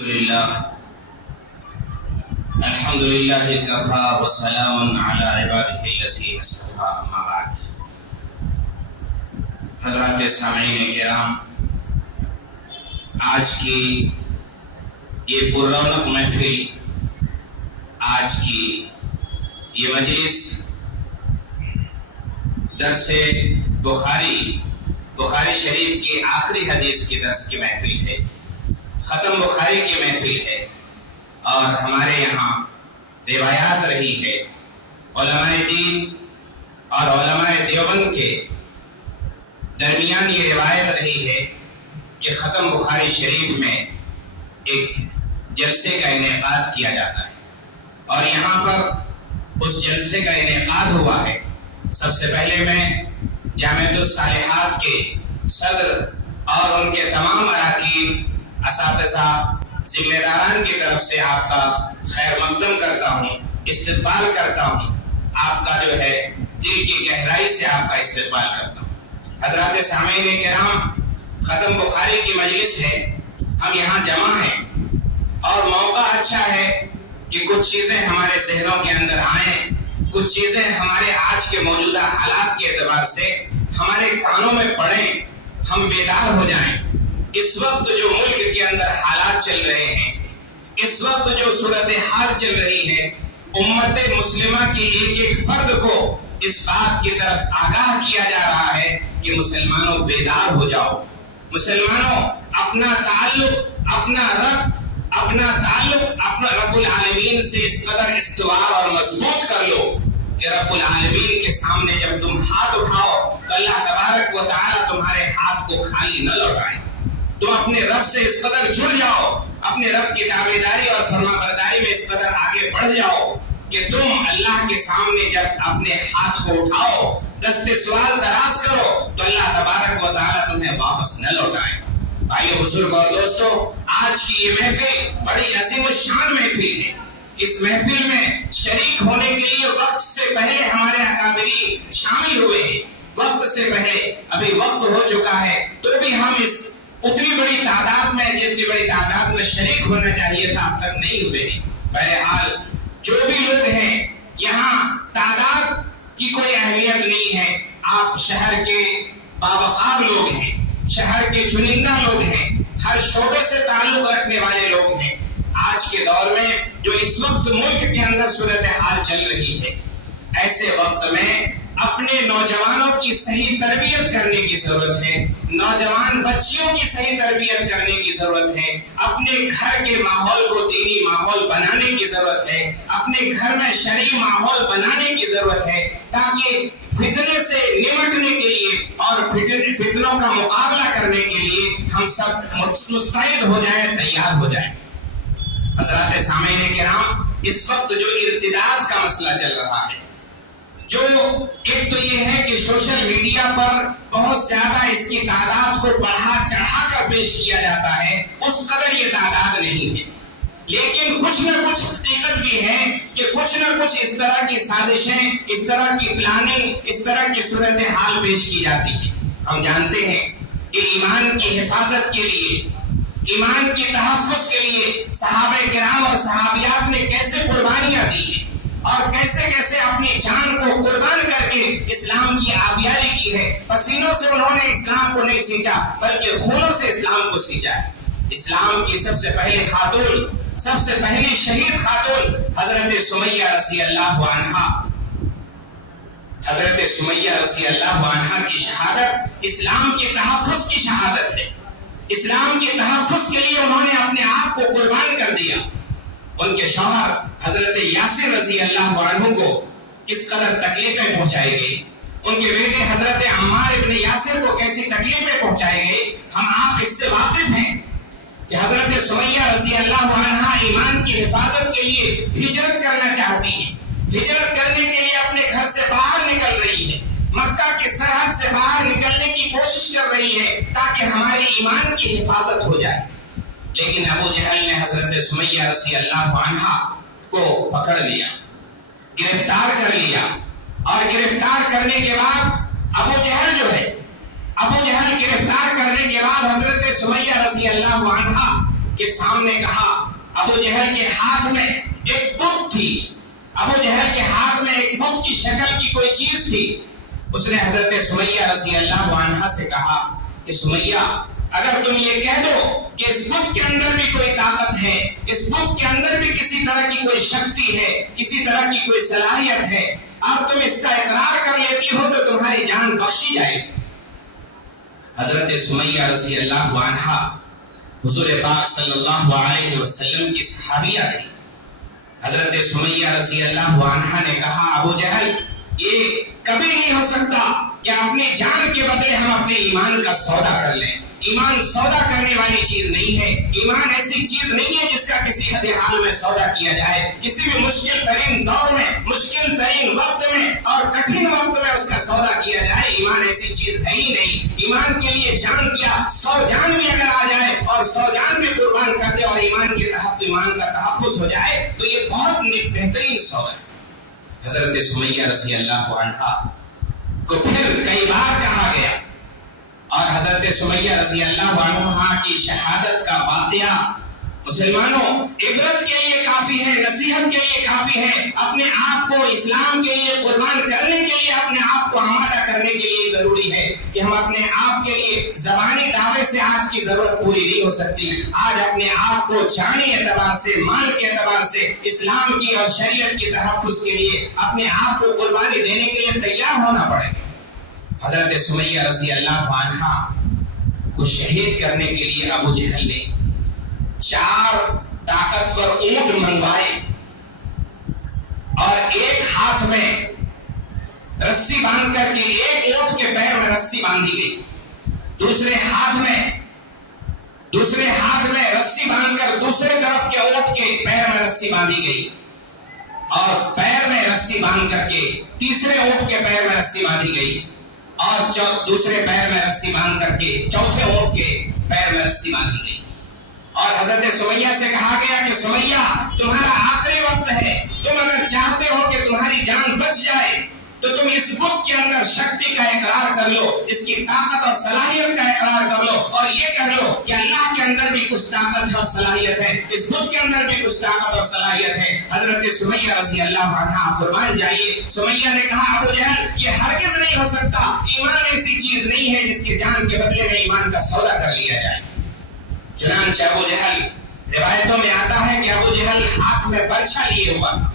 الحمد لله كفى وسلام على عباده الذين اصطفى اما بعد. حضرات سامعین کرام، آج کی یہ پررونق محفل، آج کی یہ مجلس درس بخاری شریف کی آخری حدیث کی درس کی محفل ہے، ختم بخاری کی محفل ہے، اور ہمارے یہاں روایات رہی ہے علماء دین اور علماء دیوبند کے درمیان یہ روایت رہی ہے کہ ختم بخاری شریف میں ایک جلسے کا انعقاد کیا جاتا ہے، اور یہاں پر اس جلسے کا انعقاد ہوا ہے. سب سے پہلے میں جامعۃ الصالحات کے صدر اور ان کے تمام اراکین، اساتذہ، ذمہ داران کی طرف سے آپ کا خیر مقدم کرتا ہوں، استقبال کرتا ہوں، آپ کا جو ہے دل کی گہرائی سے آپ کا استقبال کرتا ہوں. حضرات سامعین کرام، ختم بخاری کی مجلس ہے، ہم یہاں جمع ہیں اور موقع اچھا ہے کہ کچھ چیزیں ہمارے ذہنوں کے اندر آئیں، کچھ چیزیں ہمارے آج کے موجودہ حالات کے اعتبار سے ہمارے کانوں میں پڑیں، ہم بیدار ہو جائیں. اس وقت جو ملک کے اندر حالات چل رہے ہیں، اس وقت جو صورتحال چل رہی ہے، امت مسلمہ کی ایک ایک فرد کو اس بات کی طرف آگاہ کیا جا رہا ہے کہ مسلمانوں بیدار ہو جاؤ، مسلمانوں اپنا تعلق اپنا رب العالمین سے اس قدر استوار اور مضبوط کر لو کہ رب العالمین کے سامنے جب تم ہاتھ اٹھاؤ تو اللہ تبارک و تعالی تمہارے ہاتھ کو خالی نہ لوٹائے. تم اپنے رب سے اس قدر جڑ جاؤ، اپنے رب کی تابعداری اور فرما برداری میں اس قدر آگے بڑھ جاؤ کہ تم اللہ کے سامنے جب اپنے ہاتھ کو اٹھاؤ، دست سوال دراز کرو تو اللہ تبارک و تعالی تمہیں واپس نہ لوٹائے. بھائیو، بزرگ اور دوستو، آج کی یہ محفل بڑی عظیم الشان محفل ہے. اس محفل میں شریک ہونے کے لیے وقت سے پہلے ہمارے اکابرین شامل ہوئے ہیں. وقت سے پہلے، ابھی وقت ہو چکا ہے تو بھی ہم اس اتنی بڑی تعداد میں، جتنی بڑی تعداد میں شریک ہونا چاہیے تھا، اب تک نہیں ہوئے ہیں. بہرحال جو بھی لوگ ہیں یہاں، تعداد کی کوئی اہمیت نہیں ہے. آپ شہر کے باوقار لوگ ہیں، شہر کے چنندہ لوگ ہیں، ہر شعبے سے تعلق رکھنے والے لوگ ہیں. آج کے دور میں جو اس وقت ملک کے اندر صورتحال چل رہی ہے، ایسے وقت میں اپنے نوجوانوں کی صحیح تربیت کرنے کی ضرورت ہے، نوجوان بچیوں کی صحیح تربیت کرنے کی ضرورت ہے، اپنے گھر کے ماحول کو دینی ماحول بنانے کی ضرورت ہے، اپنے گھر میں شرعی ماحول بنانے کی ضرورت ہے، تاکہ فتنے سے نمٹنے کے لیے اور فتنوں کا مقابلہ کرنے کے لیے ہم سب مستعد ہو جائیں، تیار ہو جائیں. حضرات سامعین کرام، اس وقت جو ارتداد کا مسئلہ چل رہا ہے، جو ایک تو یہ ہے کہ سوشل میڈیا پر بہت زیادہ اس کی تعداد کو بڑھا چڑھا کر پیش کیا جاتا ہے، اس قدر یہ تعداد نہیں ہے. لیکن کچھ نہ کچھ حقیقت بھی ہے کہ کچھ نہ کچھ اس طرح کی سازشیں، اس طرح کی پلاننگ، اس طرح کی صورتحال پیش کی جاتی ہے. ہم جانتے ہیں کہ ایمان کی حفاظت کے لیے، ایمان کی تحفظ کے لیے صحابہ کرام اور صحابیات نے کیسے قربانیاں دی ہیں، اور کیسے کیسے اپنی جان کو قربان کر کے اسلام کی آبیاری کی ہے. پسینوں سے انہوں نے اسلام کو نہیں سینچا، بلکہ خونوں سے اسلام کو سینچا ہے. اسلام کی سب سے پہلے خاتون، سب سے پہلی شہید خاتون حضرت سمیہ رضی اللہ عنہا، حضرت سمیہ رضی اللہ عنہا کی شہادت اسلام کے تحفظ کی شہادت ہے. اسلام کے تحفظ کے لیے انہوں نے اپنے آپ کو قربان کر دیا. ان کے شوہر حضرت یاسر رضی اللہ عنہ کو کس قدر تکلیفیں پہنچائی گئی، ان کے بیٹے حضرت عمار ابن یاسر کو کیسی تکلیفیں پہنچائی گئی، ہم آپ اس سے واقف ہیں کہ حضرت سمیہ رضی اللہ عنہا ایمان کی حفاظت کے لیے ہجرت کرنا چاہتی ہیں، ہجرت کرنے کے لیے اپنے گھر سے باہر نکل رہی ہے، مکہ کے سرحد سے باہر نکلنے کی کوشش کر رہی ہے تاکہ ہمارے ایمان کی حفاظت ہو جائے. لیکن ابو جہل نے حضرت سمیہ رضی اللہ عنہا کو پکڑ لیا، گرفتار کر لیا، اور گرفتار کرنے کے بعد ابو جہل گرفتار کرنے کے بعد حضرت سمیہ رضی اللہ عنہا کے سامنے کہا. ابو جہل کے ہاتھ میں ایک بت تھی. ابو جہل کے ہاتھ میں ایک بت کی شکل کی کوئی چیز تھی. اس نے حضرت سمیہ رضی اللہ عنہا سے کہا کہ سمیہ اگر تم یہ کہہ دو کہ اس بت کے اندر بھی کوئی طاقت ہے, اس بت کے اندر بھی کسی طرح کی کوئی شکتی ہے, کسی طرح کی کوئی صلاحیت ہے, اب تم اس کا اقرار کر لیتی ہو تو تمہاری جان بخشی جائے گی. حضرت سمیہ رضی اللہ عنہا حضور پاک صلی اللہ علیہ وسلم کی صحابیہ تھی. حضرت سمیہ رضی اللہ عنہا نے کہا ابو جہل یہ کبھی نہیں ہو سکتا کہ اپنی جان کے بدلے ہم اپنے ایمان کا سودا کر لیں. ایمان سودا کرنے والی چیز نہیں ہے. ایمان ایسی چیز نہیں ہے جس کا کسی حد حال میں سودا کیا جائے. کسی بھی مشکل ترین دور میں, مشکل ترین وقت میں اور کٹھن وقت میں اس کا سودا کیا جائے. ایمان ایسی چیز ہے ہی نہیں. ایمان کے لیے جان کیا 100 جان بھی اگر آ جائے اور 100 جان بھی قربان کر دے اور ایمان کا تحفظ ہو جائے تو یہ بہت بہترین سودا ہے. حضرت سمیہ رضی اللہ عنہا کو پھر کئی بار کہا گیا اور حضرت سمیہ رضی اللہ عنہا کی شہادت کا واقعہ مسلمانوں عبرت کے لیے کافی ہے, نصیحت کے لیے کافی ہے. اپنے آپ کو اسلام کے لیے قربان کرنے کے لیے, اپنے آپ کو آمادہ کرنے کے لیے ضروری ہے کہ ہم اپنے آپ کے لیے زبانی دعوے سے آج کی ضرورت پوری نہیں ہو سکتی. آج اپنے آپ کو جانی اعتبار سے, مال کے اعتبار سے اسلام کی اور شریعت کی تحفظ کے لیے اپنے آپ کو قربانی دینے کے لیے تیار ہونا پڑے گا. حضرت سمیہ رضی اللہ عنہا کو شہید کرنے کے لیے ابو جہل نے 4 طاقتور اونٹ منگوائے اور ایک ہاتھ میں رسی باندھ کر کے ایک اونٹ کے پیر میں رسی باندھی گئی, دوسرے ہاتھ میں رسی باندھ کر دوسرے طرف کے اونٹ کے پیر میں رسی باندھی گئی اور پیر میں رسی باندھ کر کے تیسرے اونٹ کے پیر میں رسی باندھی گئی اور دوسرے پیر میں رسی باندھ کر کے چوتھے اونٹ کے پیر میں رسی باندھی گئی. اور حضرت سمیہ سے کہا گیا کہ سمیہ تمہارا آخری وقت ہے, تم اگر چاہتے ہو کہ تمہاری جان بچ جائے تو تم اس بت کے اندر شکتی کا اقرار کر لو, اس کی طاقت اور صلاحیت کا اقرار کر لو اور یہ کہہ لو کہ اللہ کے اندر بھی کچھ طاقت اور صلاحیت ہے, اس بت کے اندر بھی کچھ طاقت اور صلاحیت ہے. حضرت سمیہ رضی اللہ عنہا قربان جائیے. سمیہ نے کہا ابو جہل یہ ہرگز نہیں ہو سکتا. ایمان ایسی چیز نہیں ہے جس کی جان کے بدلے میں ایمان کا سودا کر لیا جائے. چنانچہ ابو جہل, روایتوں میں آتا ہے کہ ابو جہل ہاتھ میں برچھا لیے ہوا تھا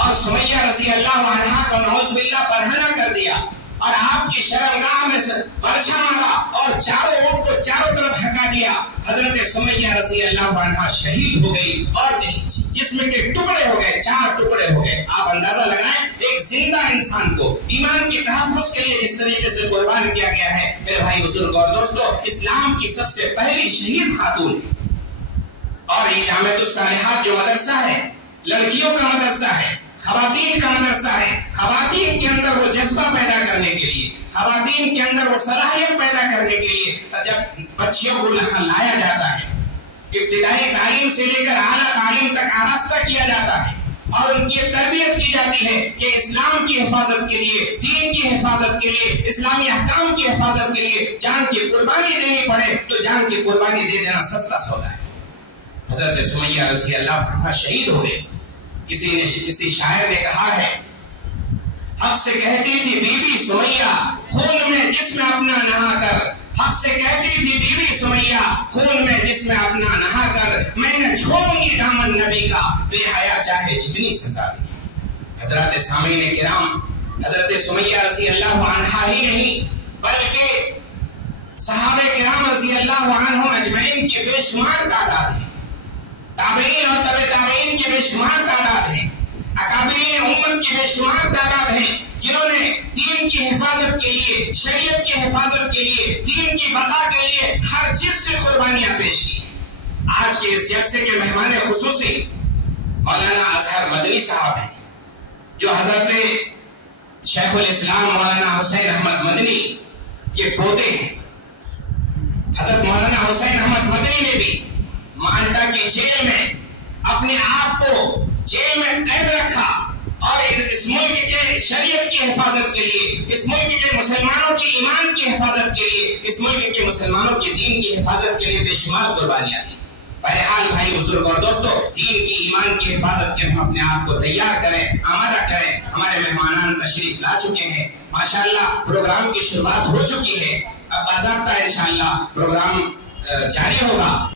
اور سمیہ رضی اللہ عنہا کو نعوذ باللہ برہنہ کر دیا اور آپ کی شرمگاہ میں سے برچھا مارا اور چاروں اونٹ کو چاروں طرف ہٹا دیا. حضرت سمیہ رضی اللہ عنہا شہید ہو گئی اور جسم کے ٹکڑے ہو گئے, 4 ٹکڑے ہو گئے. آپ اندازہ لگائیں ایک زندہ انسان کو ایمان کی تحفظ کے لیے جس طریقے سے قربان کیا گیا ہے. میرے بھائی بزرگ اور دوستو, اسلام کی سب سے پہلی شہید خاتون ہے اور یہ جامعۃ الصالحات جو مدرسہ ہے, لڑکیوں کا مدرسہ ہے, خواتین کا مدرسہ ہے. خواتین کے اندر وہ جذبہ پیدا کرنے کے لیے, خواتین کے اندر وہ صلاحیت پیدا کرنے کے لیے جب بچیوں کو لایا جاتا ہے, ابتدائی تعلیم سے لے کر اعلیٰ تعلیم تک آراستہ کیا جاتا ہے اور ان کی تربیت کی جاتی ہے کہ اسلام کی حفاظت کے لیے, دین کی حفاظت کے لیے, اسلامی احکام کی حفاظت کے لیے جان کی قربانی دینی پڑے تو جان کی قربانی دے دینا سستا سودا ہے. حضرت سمیہ رضی اللہ عنہا شہید ہو گئے. کسی شاعر نے کہا ہے, حق سے کہتی تھی بی بی سمیہ خون میں جسم اپنا نہا کر, حق سے کہتی تھی بی بی سمیہ خون میں جسم اپنا نہا کر, میں نے چھوڑوں گی دامن نبی کا بے حیا چاہے جتنی سزا دی. حضرات سامعین کرام, حضرت سمیہ رضی اللہ عنہا ہی نہیں بلکہ صحابہ کرام رضی اللہ عنہم اجمعین کی بے شمار تعداد ہے, تابعین اور تبع تابعین کی بے شمار تعداد ہے, اکابرین امت کی بے شمار تعداد ہیں جنہوں نے دین کی حفاظت کے لیے, شریعت کی حفاظت کے لیے, دین کی بقا کے لیے ہر چیز کی قربانیاں پیش کی. آج کے اس جلسے کے مہمان خصوصی مولانا اظہر مدنی صاحب ہیں جو حضرت شیخ الاسلام مولانا حسین احمد مدنی کے پوتے ہیں. حضرت مولانا حسین احمد مدنی نے بھی مالٹا کی جیل میں اپنے آپ کو جیل میں قید رکھا اور اس ملک کے شریعت کی حفاظت کے لیے, اس ملک کے مسلمانوں کی ایمان کی حفاظت کے لیے, اس ملک کے مسلمانوں کے دین کی حفاظت کے لیے بے شمار قربانیاں دی. بہرحال بھائی بزرگ اور دوستو، دین کی ایمان کی حفاظت کے ہم اپنے آپ کو تیار کریں، آمادہ کریں۔ ہمارے مہمانان تشریف لا چکے ہیں، ماشاءاللہ پروگرام کی شروعات ہو چکی ہے، اب باضابطہ انشاءاللہ پروگرام جاری ہوگا۔